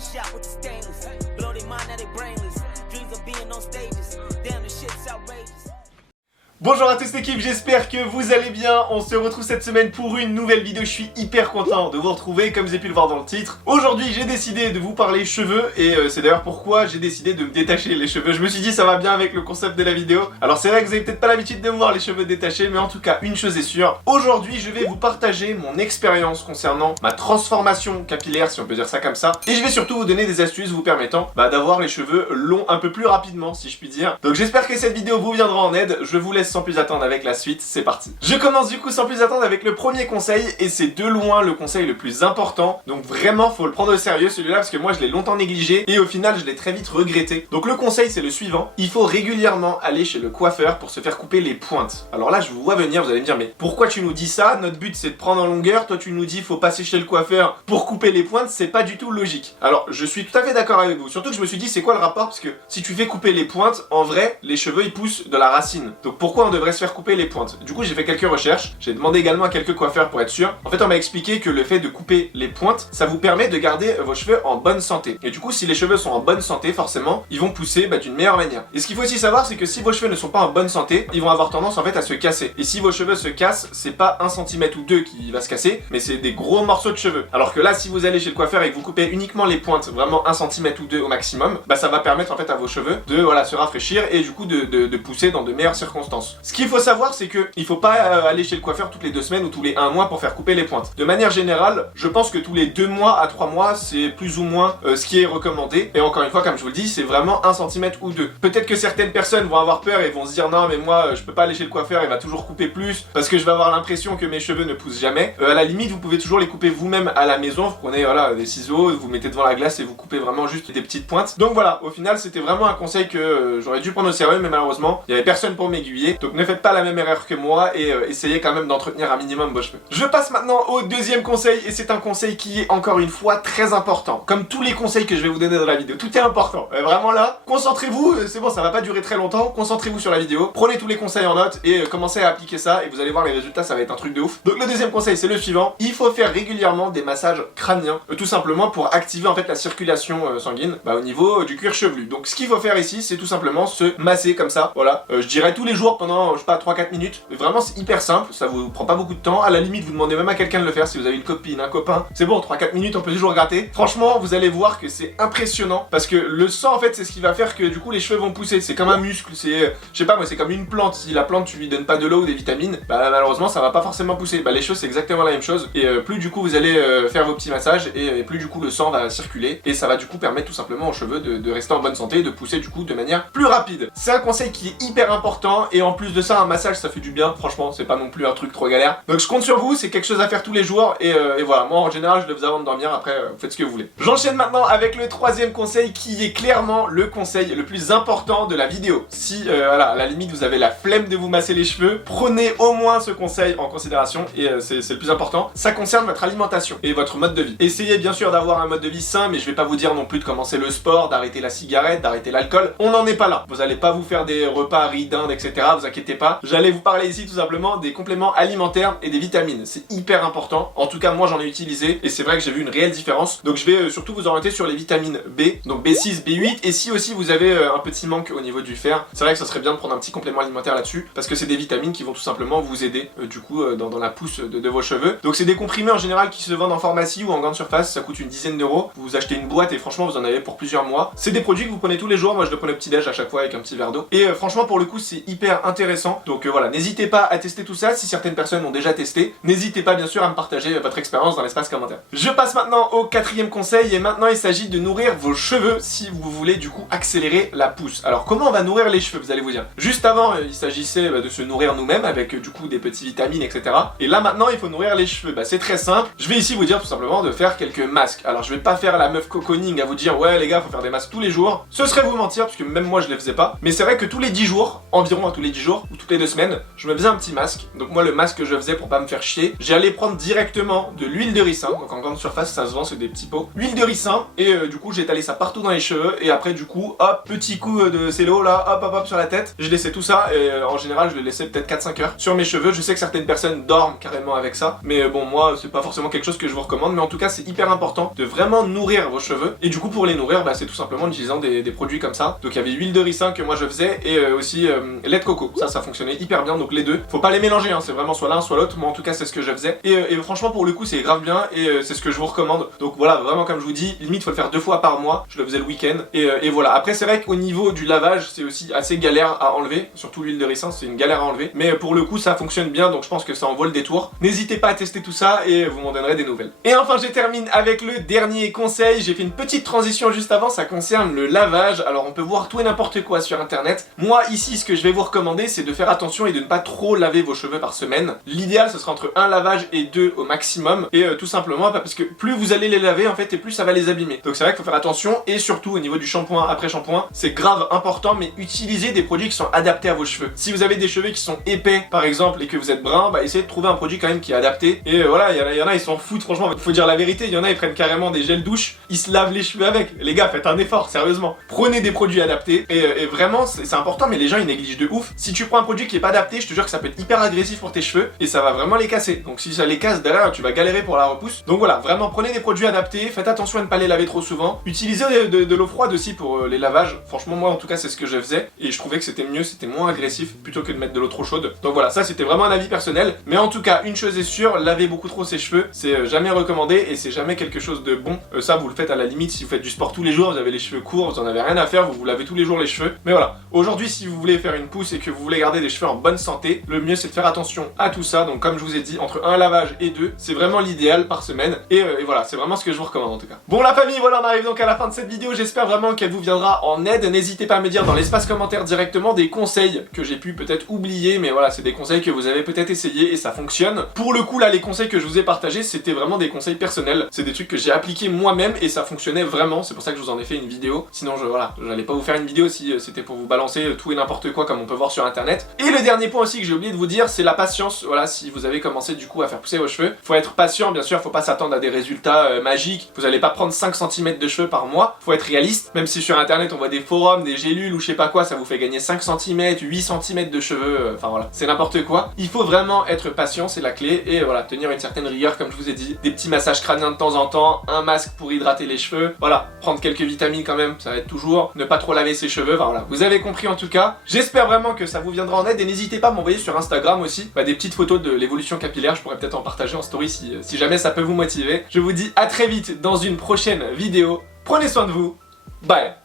shot with the stainless. Blow their mind, now they brainless. Dreams of being on stages. Damn, the shit's outrageous. Bonjour à tous l'équipe, j'espère que vous allez bien. On se retrouve cette semaine pour une nouvelle vidéo. Je suis hyper content de vous retrouver, comme vous avez pu le voir dans le titre. Aujourd'hui, j'ai décidé de vous parler cheveux et c'est d'ailleurs pourquoi j'ai décidé de me détacher les cheveux. Je me suis dit ça va bien avec le concept de la vidéo. Alors c'est vrai que vous avez peut-être pas l'habitude de me voir les cheveux détachés, mais en tout cas, une chose est sûre. Aujourd'hui, je vais vous partager mon expérience concernant ma transformation capillaire, si on peut dire ça comme ça. Et je vais surtout vous donner des astuces vous permettant d'avoir les cheveux longs un peu plus rapidement, si je puis dire. Donc j'espère que cette vidéo vous viendra en aide. Je vous laisse sans plus attendre avec la suite, c'est parti. Je commence du coup sans plus attendre avec le premier conseil et c'est de loin le conseil le plus important. Donc vraiment faut le prendre au sérieux celui-là parce que moi je l'ai longtemps négligé et au final je l'ai très vite regretté. Donc le conseil c'est le suivant, il faut régulièrement aller chez le coiffeur pour se faire couper les pointes. Alors là je vous vois venir, vous allez me dire mais pourquoi tu nous dis ça? Notre but c'est de prendre en longueur, toi tu nous dis faut passer chez le coiffeur pour couper les pointes, c'est pas du tout logique. Alors je suis tout à fait d'accord avec vous, surtout que je me suis dit c'est quoi le rapport parce que si tu fais couper les pointes, en vrai les cheveux ils poussent de la racine. Donc pourquoi on devrait se faire couper les pointes? Du coup j'ai fait quelques recherches, j'ai demandé également à quelques coiffeurs pour être sûr. En fait on m'a expliqué que le fait de couper les pointes, ça vous permet de garder vos cheveux en bonne santé. Et du coup si les cheveux sont en bonne santé, forcément, ils vont pousser d'une meilleure manière. Et ce qu'il faut aussi savoir c'est que si vos cheveux ne sont pas en bonne santé, ils vont avoir tendance en fait à se casser. Et si vos cheveux se cassent, c'est pas 1 cm ou 2 qui va se casser, mais c'est des gros morceaux de cheveux. Alors que là si vous allez chez le coiffeur et que vous coupez uniquement les pointes, vraiment 1 cm ou 2 au maximum, ça va permettre en fait à vos cheveux de se rafraîchir et du coup de pousser dans de meilleures circonstances. Ce qu'il faut savoir c'est que il faut pas aller chez le coiffeur toutes les 2 semaines ou tous les 1 mois pour faire couper les pointes. De manière générale, je pense que tous les 2 mois à 3 mois, c'est plus ou moins ce qui est recommandé. Et encore une fois, comme je vous le dis, c'est vraiment 1 cm ou 2. Peut-être que certaines personnes vont avoir peur et vont se dire non mais moi je peux pas aller chez le coiffeur, il va toujours couper plus parce que je vais avoir l'impression que mes cheveux ne poussent jamais. À la limite, vous pouvez toujours les couper vous-même à la maison. Vous prenez des ciseaux, vous mettez devant la glace et vous coupez vraiment juste des petites pointes. Donc voilà, au final, c'était vraiment un conseil que j'aurais dû prendre au sérieux, mais malheureusement, il y avait personne pour m'aiguiller. Donc ne faites pas la même erreur que moi et essayez quand même d'entretenir un minimum vos cheveux. Je passe maintenant au deuxième conseil et c'est un conseil qui est encore une fois très important. Comme tous les conseils que je vais vous donner dans la vidéo, tout est important. Vraiment là, concentrez-vous, c'est bon, ça va pas durer très longtemps, concentrez-vous sur la vidéo, prenez tous les conseils en note et commencez à appliquer ça et vous allez voir les résultats, ça va être un truc de ouf. Donc le deuxième conseil c'est le suivant, il faut faire régulièrement des massages crâniens, tout simplement pour activer en fait la circulation sanguine au niveau du cuir chevelu. Donc ce qu'il faut faire ici c'est tout simplement se masser comme ça, voilà, je dirais tous les jours pendant, je sais pas, 3-4 minutes. Vraiment c'est hyper simple, ça vous prend pas beaucoup de temps, à la limite vous demandez même à quelqu'un de le faire si vous avez une copine, un copain, c'est bon, 3-4 minutes on peut toujours gratter. Franchement vous allez voir que c'est impressionnant parce que le sang en fait c'est ce qui va faire que du coup les cheveux vont pousser, c'est comme un muscle, c'est, je sais pas moi, c'est comme une plante, si la plante tu lui donnes pas de l'eau ou des vitamines, malheureusement ça va pas forcément pousser. Les cheveux c'est exactement la même chose et plus du coup vous allez faire vos petits massages et plus du coup le sang va circuler et ça va du coup permettre tout simplement aux cheveux de rester en bonne santé et de pousser du coup de manière plus rapide. C'est un conseil qui est hyper important et en plus de ça un massage ça fait du bien, franchement c'est pas non plus un truc trop galère. Donc je compte sur vous, c'est quelque chose à faire tous les jours et voilà, moi en général je le faisais avant de dormir, après vous faites ce que vous voulez. J'enchaîne maintenant avec le troisième conseil qui est clairement le conseil le plus important de la vidéo. Si à la limite vous avez la flemme de vous masser les cheveux, prenez au moins ce conseil en considération et c'est le plus important. Ça concerne votre alimentation et votre mode de vie. Essayez bien sûr d'avoir un mode de vie sain, mais je vais pas vous dire non plus de commencer le sport, d'arrêter la cigarette, d'arrêter l'alcool. On n'en est pas là. Vous allez pas vous faire des repas riz d'Inde, etc. Vous inquiétez pas. J'allais vous parler ici tout simplement des compléments alimentaires et des vitamines. C'est hyper important. En tout cas, moi j'en ai utilisé et c'est vrai que j'ai vu une réelle différence. Donc je vais surtout vous orienter sur les vitamines B, donc B6, B8 et si aussi vous avez un petit manque au niveau du fer, c'est vrai que ça serait bien de prendre un petit complément alimentaire là-dessus parce que c'est des vitamines qui vont tout simplement vous aider du coup dans la pousse de vos cheveux. Donc c'est des comprimés en général qui se vendent en pharmacie ou en grande surface, ça coûte une dizaine d'euros. Vous achetez une boîte et franchement vous en avez pour plusieurs mois. C'est des produits que vous prenez tous les jours, moi je le prenais au petit-déj à chaque fois avec un petit verre d'eau. Et franchement pour le coup c'est hyper intéressant. Donc voilà, n'hésitez pas à tester tout ça si certaines personnes ont déjà testé. N'hésitez pas bien sûr à me partager votre expérience dans l'espace commentaire. Je passe maintenant au quatrième conseil et maintenant il s'agit de nourrir vos cheveux si vous voulez du coup accélérer la pousse. Alors comment on va nourrir les cheveux, vous allez vous dire. Juste avant il s'agissait de se nourrir nous-mêmes avec du coup des petites vitamines etc. Et là maintenant il faut nourrir les cheveux. C'est très simple. Je vais ici vous dire tout simplement de faire quelques masques. Alors je vais pas faire la meuf cocooning à vous dire ouais les gars faut faire des masques tous les jours. Ce serait vous mentir parce que même moi je les faisais pas. Mais c'est vrai que tous les 10 jours, environ tous les 10 10 jours ou toutes les 2 semaines, je me faisais un petit masque. Donc moi le masque que je faisais pour pas me faire chier, j'allais prendre directement de l'huile de ricin, donc en grande surface ça se vend, c'est des petits pots. Huile de ricin et du coup j'étalais ça partout dans les cheveux et après du coup hop, petit coup de cello là, hop hop hop sur la tête. Je laissais tout ça et en général je le laissais peut-être 4-5 heures sur mes cheveux. Je sais que certaines personnes dorment carrément avec ça, mais bon moi c'est pas forcément quelque chose que je vous recommande, mais en tout cas c'est hyper important de vraiment nourrir vos cheveux. Et du coup pour les nourrir bah, c'est tout simplement en utilisant des produits comme ça. Donc il y avait huile de ricin que moi je faisais et aussi lait de coco, ça fonctionnait hyper bien. Donc les deux, faut pas les mélanger hein, c'est vraiment soit l'un soit l'autre. Moi en tout cas c'est ce que je faisais et franchement pour le coup c'est grave bien et c'est ce que je vous recommande. Donc voilà, vraiment comme je vous dis, limite faut le faire 2 fois par mois. Je le faisais le week-end et voilà. Après c'est vrai qu'au niveau du lavage c'est aussi assez galère à enlever, surtout l'huile de ricin c'est une galère à enlever, mais pour le coup ça fonctionne bien, donc je pense que ça en vaut le détour. N'hésitez pas à tester tout ça et vous m'en donnerez des nouvelles. Et enfin je termine avec le dernier conseil. J'ai fait une petite transition juste avant, ça concerne le lavage. Alors on peut voir tout et n'importe quoi sur internet. Moi ici ce que je vais vous recommander c'est de faire attention et de ne pas trop laver vos cheveux par semaine. L'idéal ce sera entre un lavage et 2 au maximum et tout simplement parce que plus vous allez les laver en fait et plus ça va les abîmer. Donc c'est vrai qu'il faut faire attention et surtout au niveau du shampoing après shampoing c'est grave important, mais utilisez des produits qui sont adaptés à vos cheveux. Si vous avez des cheveux qui sont épais par exemple et que vous êtes brun, bah essayez de trouver un produit quand même qui est adapté. Et voilà, il y en a ils s'en foutent franchement, faut dire la vérité, il y en a ils prennent carrément des gels douche, ils se lavent les cheveux avec. Les gars faites un effort, sérieusement. Prenez des produits adaptés et vraiment c'est important, mais les gens ils négligent de ouf. Si tu prends un produit qui est pas adapté, je te jure que ça peut être hyper agressif pour tes cheveux et ça va vraiment les casser. Donc si ça les casse derrière tu vas galérer pour la repousse. Donc voilà, vraiment prenez des produits adaptés, faites attention à ne pas les laver trop souvent. Utilisez de l'eau froide aussi pour les lavages. Franchement moi en tout cas c'est ce que je faisais et je trouvais que c'était mieux, c'était moins agressif plutôt que de mettre de l'eau trop chaude. Donc voilà, ça c'était vraiment un avis personnel, mais en tout cas une chose est sûre, laver beaucoup trop ses cheveux c'est jamais recommandé et c'est jamais quelque chose de bon. Ça vous le faites à la limite si vous faites du sport tous les jours, vous avez les cheveux courts, vous en avez rien à faire, vous vous lavez tous les jours les cheveux. Mais voilà, aujourd'hui si vous voulez faire une pousse et que vous voulez garder des cheveux en bonne santé, le mieux c'est de faire attention à tout ça. Donc comme je vous ai dit, entre un lavage et 2, c'est vraiment l'idéal par semaine et voilà, c'est vraiment ce que je vous recommande en tout cas. Bon la famille, voilà on arrive donc à la fin de cette vidéo, j'espère vraiment qu'elle vous viendra en aide. N'hésitez pas à me dire dans l'espace commentaire directement des conseils que j'ai pu peut-être oublier, mais voilà c'est des conseils que vous avez peut-être essayé et ça fonctionne. Pour le coup là les conseils que je vous ai partagés c'était vraiment des conseils personnels, c'est des trucs que j'ai appliqués moi-même et ça fonctionnait vraiment, c'est pour ça que je vous en ai fait une vidéo. Sinon voilà, j'allais pas vous faire une vidéo si c'était pour vous balancer tout et n'importe quoi comme on peut voir sur internet. Et le dernier point aussi que j'ai oublié de vous dire, c'est la patience. Voilà, si vous avez commencé du coup à faire pousser vos cheveux, faut être patient bien sûr, faut pas s'attendre à des résultats magiques. Vous allez pas prendre 5 cm de cheveux par mois, faut être réaliste. Même si sur internet on voit des forums, des gélules ou je sais pas quoi, ça vous fait gagner 5 cm, 8 cm de cheveux, enfin voilà, c'est n'importe quoi. Il faut vraiment être patient, c'est la clé, et voilà, tenir une certaine rigueur comme je vous ai dit, des petits massages crâniens de temps en temps, un masque pour hydrater les cheveux, voilà, prendre quelques vitamines quand même, ça va être toujours, ne pas trop laver ses cheveux, enfin voilà, vous avez compris en tout cas. J'espère vraiment que ça vous viendra en aide et n'hésitez pas à m'envoyer sur Instagram aussi des petites photos de l'évolution capillaire, je pourrais peut-être en partager en story si jamais ça peut vous motiver. Je vous dis à très vite dans une prochaine vidéo, prenez soin de vous, bye.